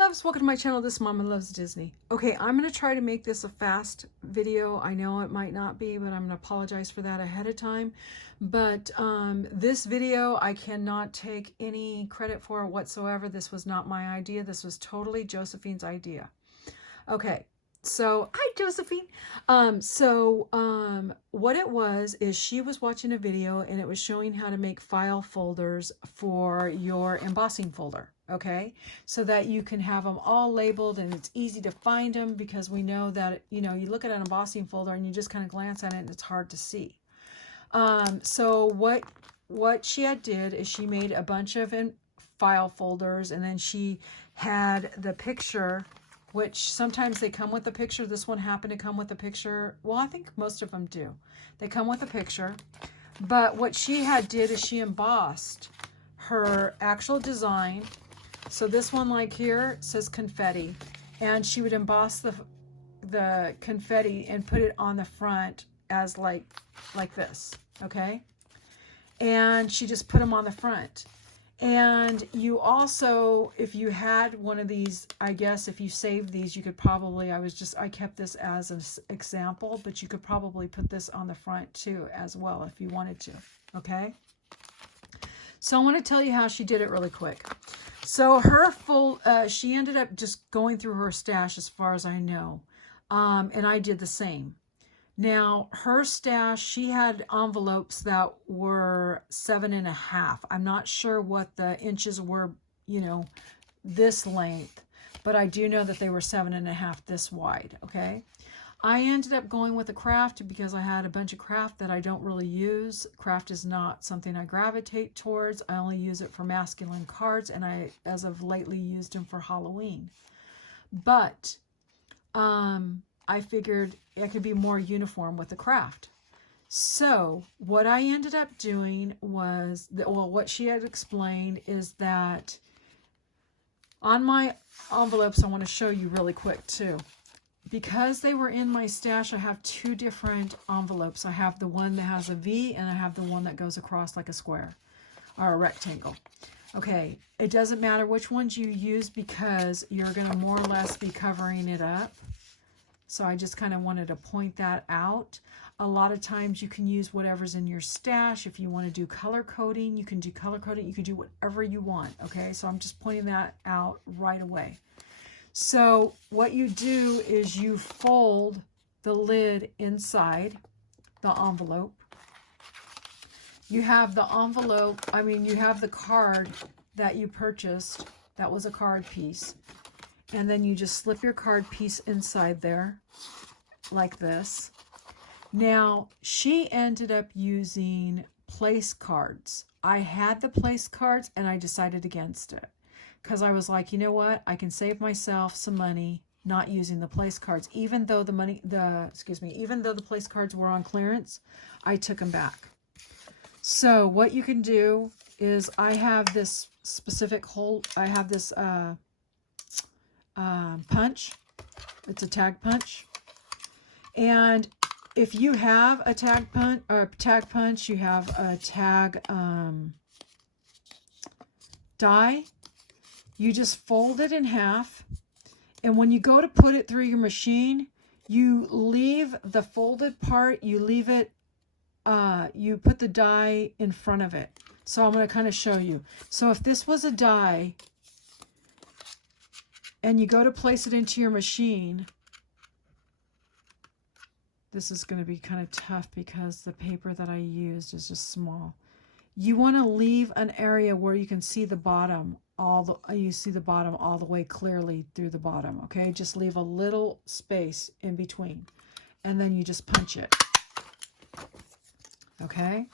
loves, welcome to my channel. This Mama Loves Disney. Okay, I'm going to try to make this a fast video. I know it might not be, but I'm going to apologize for that ahead of time. But this video, I cannot take any credit for whatsoever. This was not my idea. This was totally Josephine's idea. Okay, so hi Josephine. What it was is she was watching a video and it was showing how to make file folders for your embossing folder. Okay, so that you can have them all labeled and it's easy to find them, because we know that, you know, you look at an embossing folder and you just kind of glance at it and it's hard to see. So what she had did is she made a bunch of file folders, and then she had the picture, which sometimes they come with a picture. This one happened to come with a picture. Well, I think most of them do. They come with a picture. But what she had did is she embossed her actual design. So this one, like here, says confetti, and she would emboss the confetti and put it on the front as like this, okay? And she just put them on the front. And you also, if you had one of these, I guess if you saved these, you could probably, I kept this as an example, but you could probably put this on the front too as well if you wanted to, okay? So I want to tell you how she did it really quick. So her she ended up just going through her stash as far as I know. And I did the same. Now, her stash, she had envelopes that were 7.5. I'm not sure what the inches were, you know, this length, but I do know that they were 7.5 this wide, okay? I ended up going with a craft because I had a bunch of craft that I don't really use. Craft is not something I gravitate towards. I only use it for masculine cards, and I, as of lately, used them for Halloween. But I figured I could be more uniform with the craft. So what I ended up doing was, what she had explained is that on my envelopes, I want to show you really quick too. Because they were in my stash, I have two different envelopes. I have the one that has a V, and I have the one that goes across like a square or a rectangle. Okay, it doesn't matter which ones you use because you're going to more or less be covering it up. So I just kind of wanted to point that out. A lot of times you can use whatever's in your stash. If you want to do color coding, you can do color coding. You can do whatever you want, okay? So I'm just pointing that out right away. So what you do is you fold the lid inside the envelope. You have the envelope, you have the card that you purchased. That was a card piece. And then you just slip your card piece inside there like this. Now, she ended up using place cards. I had the place cards and I decided against it, because I was like, you know what? I can save myself some money not using the place cards. Even though even though the place cards were on clearance, I took them back. So what you can do is, I have this specific I have this punch. It's a tag punch. And if you have a tag punch, you have a tag die. You just fold it in half, and when you go to put it through your machine, you leave the folded part, you leave it, you put the die in front of it. So I'm going to kind of show you. So if this was a die, and you go to place it into your machine, this is going to be kind of tough because the paper that I used is just small. You want to leave an area where you can see the bottom, you see the bottom all the way clearly through the bottom, okay? Just leave a little space in between, and then you just punch it, okay?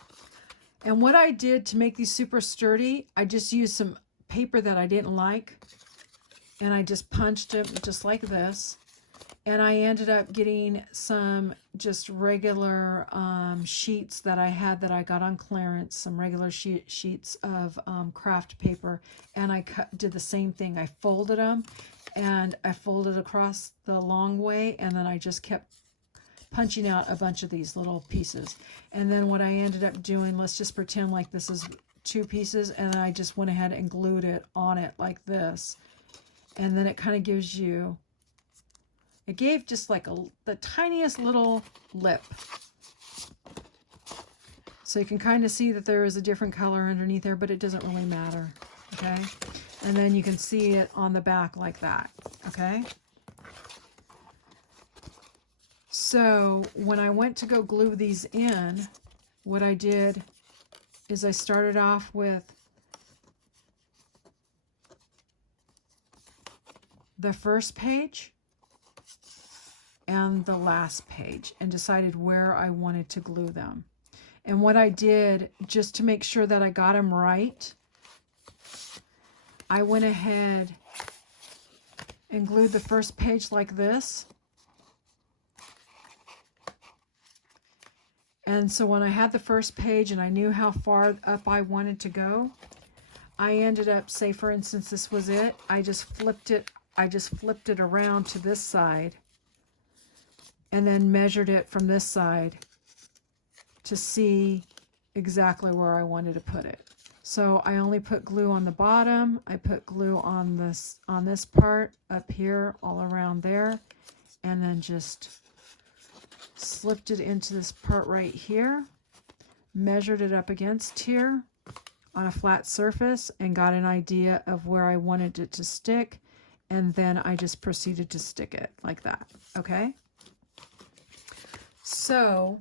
And what I did to make these super sturdy, I just used some paper that I didn't like, and I just punched it just like this. And I ended up getting some just regular sheets that I had that I got on clearance, some regular sheets of craft paper, and I did the same thing. I folded them, and I folded across the long way, and then I just kept punching out a bunch of these little pieces. And then what I ended up doing, let's just pretend like this is 2 pieces, and I just went ahead and glued it on it like this. And then it kind of gives you, it gave just like the tiniest little lip. So you can kind of see that there is a different color underneath there, but it doesn't really matter, okay? And then you can see it on the back like that, okay? So when I went to go glue these in, what I did is I started off with the first page and the last page and decided where I wanted to glue them. And what I did, just to make sure that I got them right, I went ahead and glued the first page like this. And so when I had the first page and I knew how far up I wanted to go, I ended up, say for instance this was it, I just flipped it around to this side and then measured it from this side to see exactly where I wanted to put it. So I only put glue on the bottom, I put glue on this part up here, all around there, and then just slipped it into this part right here, measured it up against here on a flat surface, and got an idea of where I wanted it to stick, and then I just proceeded to stick it like that, okay? So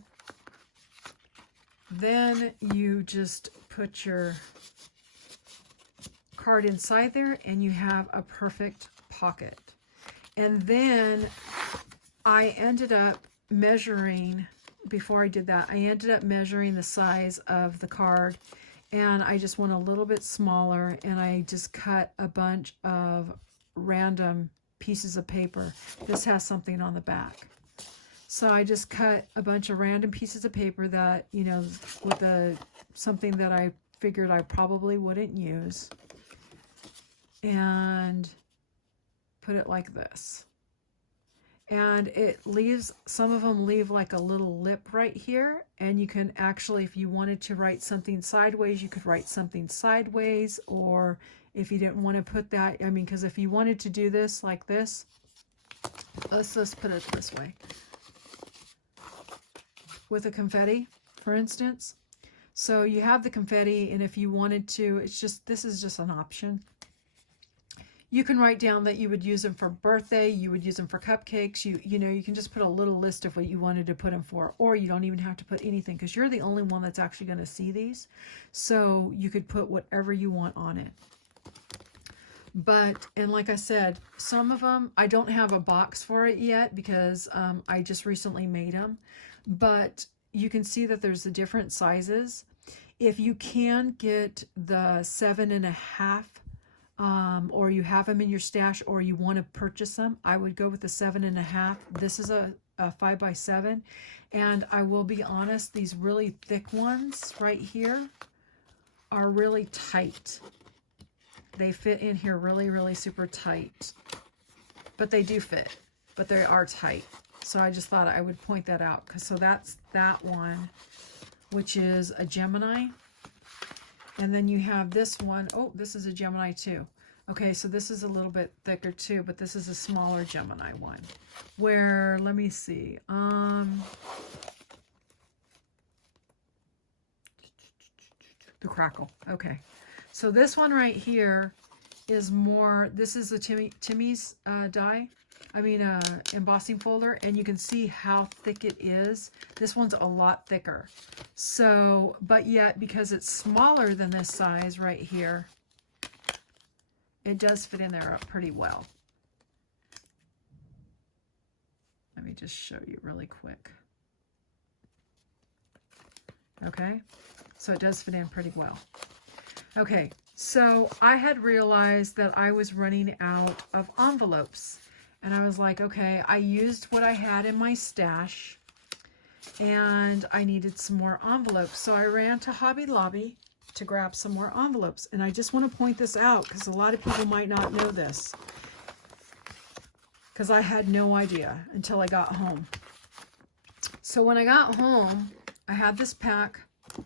then you just put your card inside there and you have a perfect pocket. And then I ended up measuring, before I did that, I ended up measuring the size of the card, and I just went a little bit smaller, and I just cut a bunch of random pieces of paper. This has something on the back. So I just cut a bunch of random pieces of paper that, you know, with something that I figured I probably wouldn't use, and put it like this. And it leaves, some of them leave like a little lip right here, and you can actually, if you wanted to write something sideways, you could write something sideways, or if you didn't want to put that, I mean, because if you wanted to do this like this, let's put it this way. With a confetti, for instance. So you have the confetti, and if you wanted to, it's just, this is just an option. You can write down that you would use them for birthday, you would use them for cupcakes, you know, you can just put a little list of what you wanted to put them for, or you don't even have to put anything because you're the only one that's actually going to see these. So you could put whatever you want on it. But, and like I said, some of them, I don't have a box for it yet because I just recently made them. But you can see that there's the different sizes. If you can get the 7.5, or you have them in your stash, or you want to purchase them, I would go with the 7.5. This is a 5x7, and I will be honest, these really thick ones right here are really tight. They fit in here really, really super tight, but they do fit, but they are tight. So I just thought I would point that out, because so that's that one, which is a Gemini. And then you have this one. Oh, this is a Gemini too. Okay, so this is a little bit thicker too, but this is a smaller Gemini one. Where, let me see. The crackle. Okay. So this one right here is more, this is a Timmy's die. I mean, embossing folder, and you can see how thick it is. This one's a lot thicker. So, but yet, because it's smaller than this size right here, it does fit in there pretty well. Let me just show you really quick. Okay, so it does fit in pretty well. Okay, so I had realized that I was running out of envelopes. And I was like, okay, I used what I had in my stash, and I needed some more envelopes. So I ran to Hobby Lobby to grab some more envelopes. And I just want to point this out because a lot of people might not know this, because I had no idea until I got home. So when I got home, I had this pack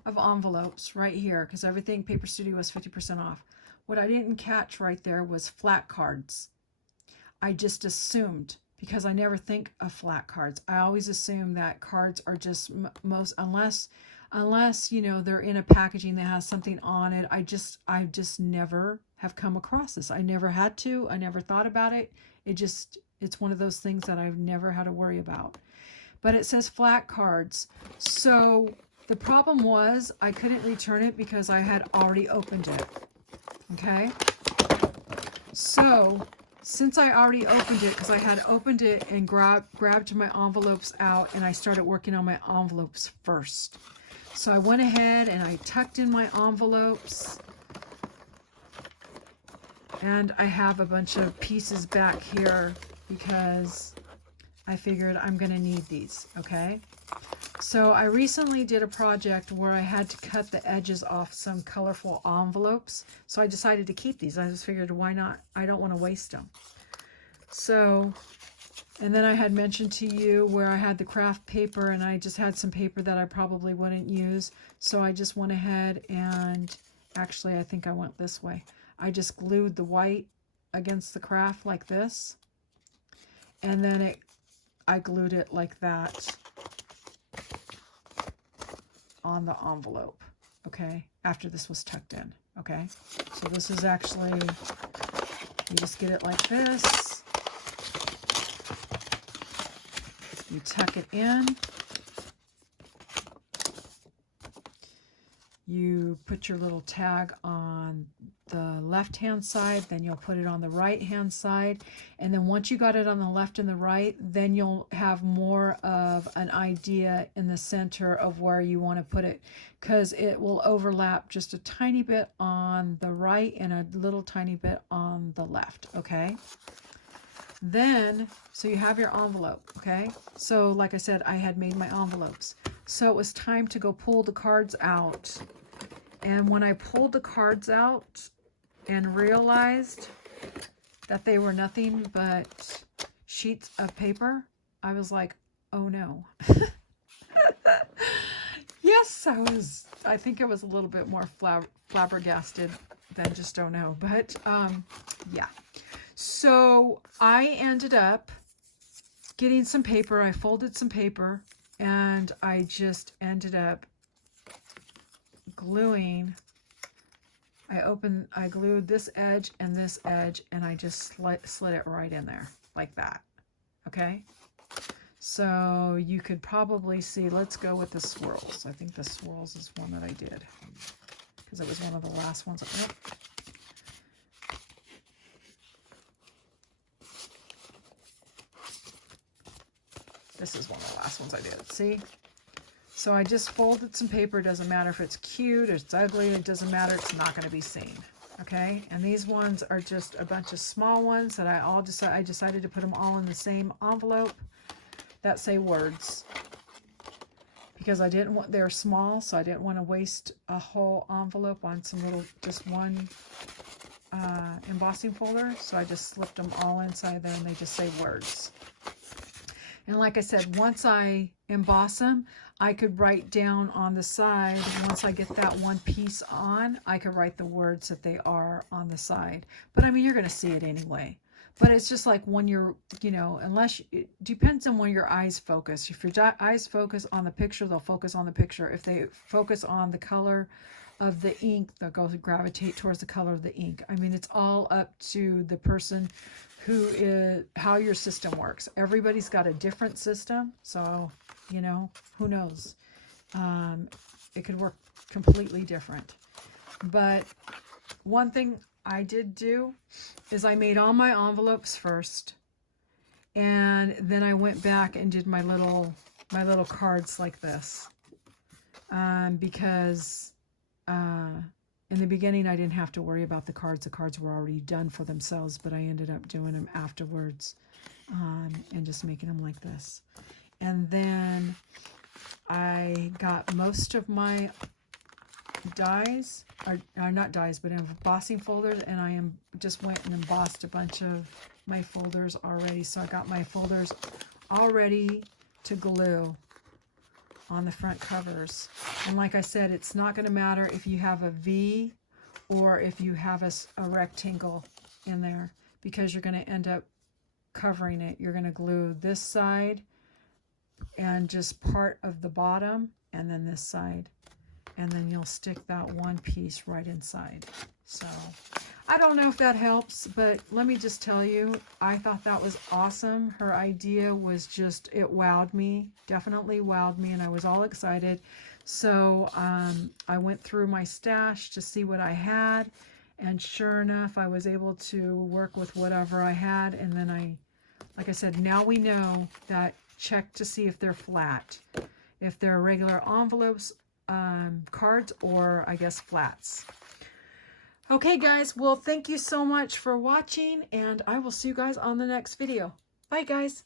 of envelopes right here, because everything Paper Studio was 50% off. What I didn't catch right there was flat cards. I just assumed, because I never think of flat cards. I always assume that cards are just unless you know they're in a packaging that has something on it. I just never have come across this. I never had to. I never thought about it. It's one of those things that I've never had to worry about. But it says flat cards. So the problem was I couldn't return it because I had already opened it. Okay? So since I already opened it, because I had opened it and grabbed my envelopes out, and I started working on my envelopes first. So I went ahead and I tucked in my envelopes, and I have a bunch of pieces back here because I figured I'm going to need these, okay? So I recently did a project where I had to cut the edges off some colorful envelopes. So I decided to keep these. I just figured, why not? I don't want to waste them. So, and then I had mentioned to you where I had the craft paper, and I just had some paper that I probably wouldn't use. So I just went ahead and, actually I think I went this way. I just glued the white against the craft like this. And then I glued it like that on the envelope, okay, after this was tucked in, okay? So this is actually, you just get it like this, you tuck it in, you put your little tag on the left hand side, then you'll put it on the right hand side, and then once you got it on the left and the right, then you'll have more of an idea in the center of where you want to put it, because it will overlap just a tiny bit on the right and a little tiny bit on the left, okay? Then, so you have your envelope, okay? So like I said, I had made my envelopes. So it was time to go pull the cards out. And when I pulled the cards out and realized that they were nothing but sheets of paper, I was like, oh no. Yes, I think I was a little bit more flabbergasted than just oh no. But yeah. So I ended up getting some paper. I folded some paper, and I just ended up gluing. I glued this edge, and I just slid it right in there like that. Okay, so you could probably see. Let's go with the swirls. I think the swirls is one that I did because it was one of the last ones. Oh. This is one of the last ones I did. See? So I just folded some paper. It doesn't matter if it's cute or it's ugly. It doesn't matter. It's not going to be seen. Okay? And these ones are just a bunch of small ones that I decided to put them all in the same envelope that say words. Because they're small, so I didn't want to waste a whole envelope on some little, just one embossing folder. So I just slipped them all inside there, and they just say words. And like I said, once I emboss them, I could write down on the side, once I get that one piece on, I could write the words that they are on the side. But I mean, you're going to see it anyway. But it's just like when you're, you know, it depends on when your eyes focus. If your eyes focus on the picture, they'll focus on the picture. If they focus on the color of the ink, they'll gravitate towards the color of the ink. I mean, it's all up to the person how your system works. Everybody's got a different system, so you know, who knows, it could work completely different. But one thing I did do is I made all my envelopes first, and then I went back and did my little cards like this, because in the beginning, I didn't have to worry about the cards. The cards were already done for themselves, but I ended up doing them afterwards, and just making them like this. And then I got most of my dies, or not dies, but embossing folders, and I just went and embossed a bunch of my folders already. So I got my folders all ready to glue on the front covers. And like I said, it's not going to matter if you have a V or if you have a rectangle in there, because you're going to end up covering it. You're going to glue this side and just part of the bottom, and then this side. And then you'll stick that one piece right inside. So I don't know if that helps, but let me just tell you, I thought that was awesome. Her idea was just, it wowed me, definitely wowed me, and I was all excited. So I went through my stash to see what I had, and sure enough, I was able to work with whatever I had. And then like I said, now we know that check to see if they're flat, if they're regular envelopes, cards, or I guess flats. Okay guys, well thank you so much for watching, and I will see you guys on the next video. Bye guys.